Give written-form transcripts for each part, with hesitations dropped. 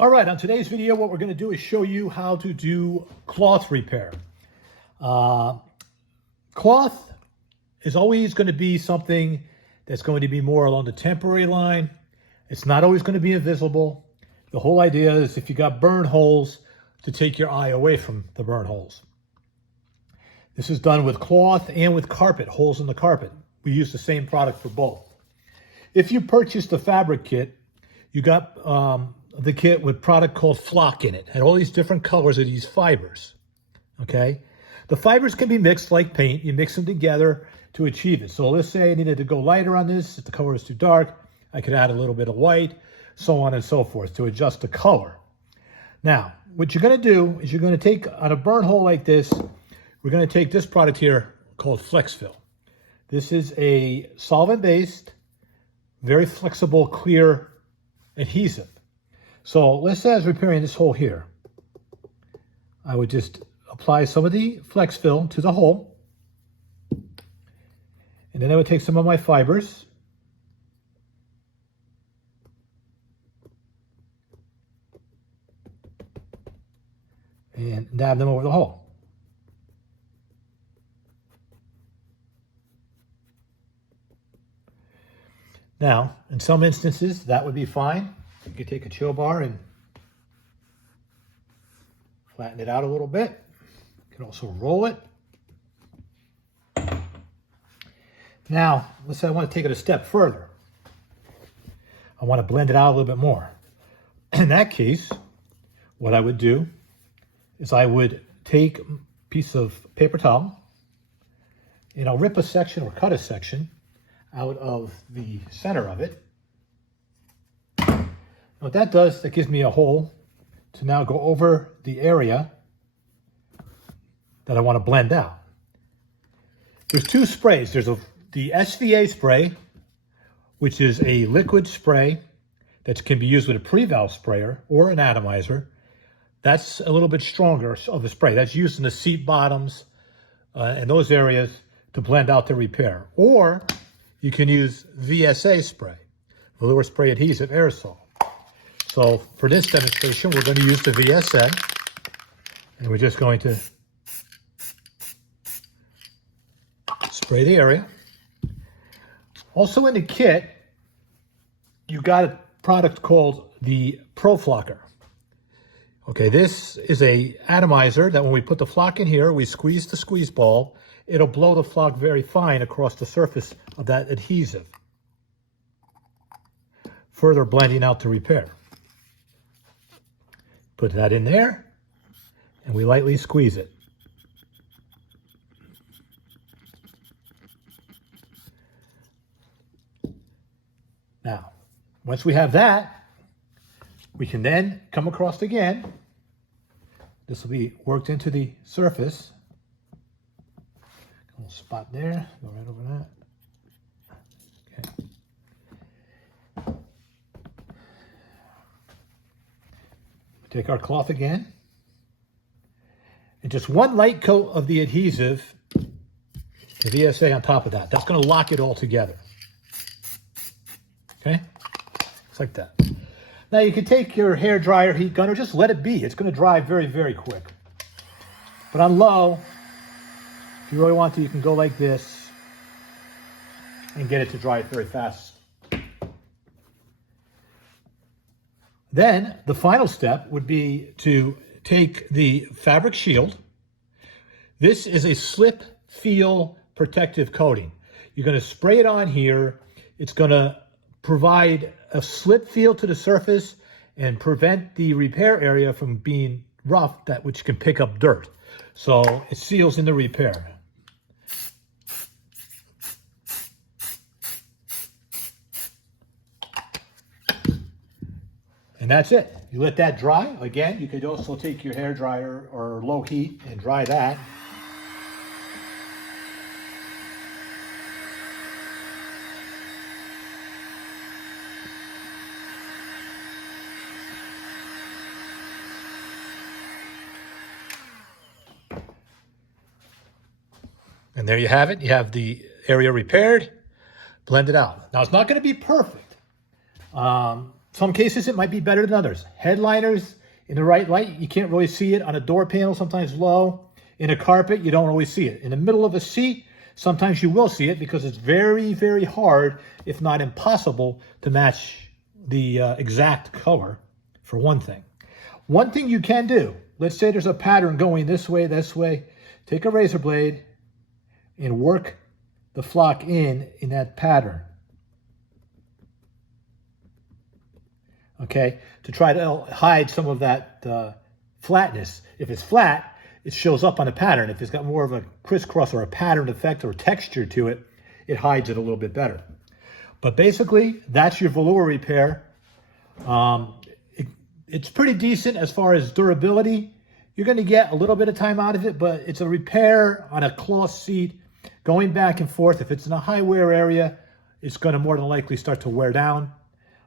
All right, on today's video, what we're going to do is show you how to do cloth repair. Cloth is always going to be something that's going to be more along the temporary line. It's not always going to be invisible. The whole idea is if you got burn holes, to take your eye away from the burn holes. This is done with cloth and with carpet, holes in the carpet. We use the same product for both. If you purchased the fabric kit, you got the kit with product called Flock in it. Had all these different colors of these fibers, okay? The fibers can be mixed like paint. You mix them together to achieve it. So let's say I needed to go lighter on this. If the color is too dark, I could add a little bit of white, so on and so forth to adjust the color. Now, what you're going to do is you're going to take, on a burn hole like this, we're going to take this product here called FlexFill. This is a solvent-based, very flexible, clear adhesive. So let's say I was repairing this hole here. I would just apply some of the FlexFill to the hole. And then I would take some of my fibers. And dab them over the hole. Now, in some instances, that would be fine. You could take a chill bar and flatten it out a little bit. You can also roll it. Now, let's say I want to take it a step further. I want to blend it out a little bit more. In that case, what I would do is I would take a piece of paper towel and I'll rip a section or cut a section out of the center of it. What that does, that gives me a hole to now go over the area that I want to blend out. There's two sprays. There's the SVA spray, which is a liquid spray that can be used with a pre-valve sprayer or an atomizer. That's a little bit stronger of a spray. That's used in the seat bottoms and those areas to blend out the repair. Or you can use VSA spray, velour spray adhesive aerosol. So for this demonstration, we're going to use the VSA, and we're just going to spray the area. Also in the kit, you got a product called the Pro Flocker. Okay, this is a atomizer that when we put the flock in here, we squeeze the squeeze ball, it'll blow the flock very fine across the surface of that adhesive, further blending out the repair. Put that in there, and we lightly squeeze it. Now, once we have that, we can then come across again. This will be worked into the surface. A little spot there, go right over that. Okay. Take our cloth again, and just one light coat of the adhesive, the VSA on top of that. That's going to lock it all together. Okay? It's like that. Now you can take your hair dryer, heat gun, or just let it be. It's going to dry very, very quick. But on low, if you really want to, you can go like this and get it to dry very fast. Then the final step would be to take the fabric shield. This is a slip feel protective coating. You're going to spray it on here. It's going to provide a slip feel to the surface and prevent the repair area from being rough, which can pick up dirt. So it seals in the repair. And that's it. You let that dry. Again, you could also take your hair dryer or low heat and dry that. And there you have it. You have the area repaired, blended out. Now, it's not going to be perfect. Some cases it might be better than others. Headliners in the right light, you can't really see it. On a door panel, sometimes low. In a carpet, you don't always see it. In the middle of a seat, sometimes you will see it because it's very, very hard, if not impossible, to match the exact color, for one thing. One thing you can do, let's say there's a pattern going this way, take a razor blade and work the flock in that pattern. Okay, to try to hide some of that flatness. If it's flat, it shows up on a pattern. If it's got more of a crisscross or a pattern effect or texture to it, it hides it a little bit better. But basically, that's your velour repair. It's pretty decent as far as durability. You're going to get a little bit of time out of it, but it's a repair on a cloth seat going back and forth. If it's in a high wear area, it's going to more than likely start to wear down.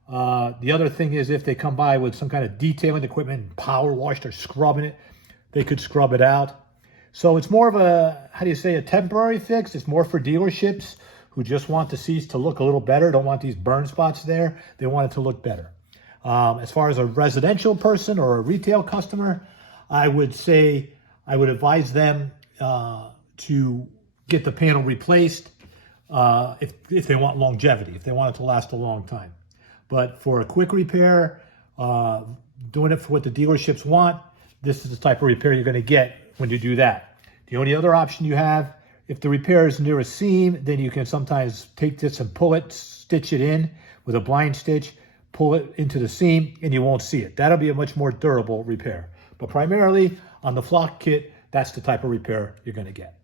The other thing is if they come by with some kind of detailing equipment and power wash, they're scrubbing it, they could scrub it out. So it's more of a, a temporary fix. It's more for dealerships who just want the seats to look a little better, don't want these burn spots there. They want it to look better. As far as a residential person or a retail customer, I would advise them to get the panel replaced if they want longevity, if they want it to last a long time. But for a quick repair, doing it for what the dealerships want, this is the type of repair you're going to get when you do that. The only other option you have, if the repair is near a seam, then you can sometimes take this and pull it, stitch it in with a blind stitch, pull it into the seam, and you won't see it. That'll be a much more durable repair. But primarily on the flock kit, that's the type of repair you're going to get.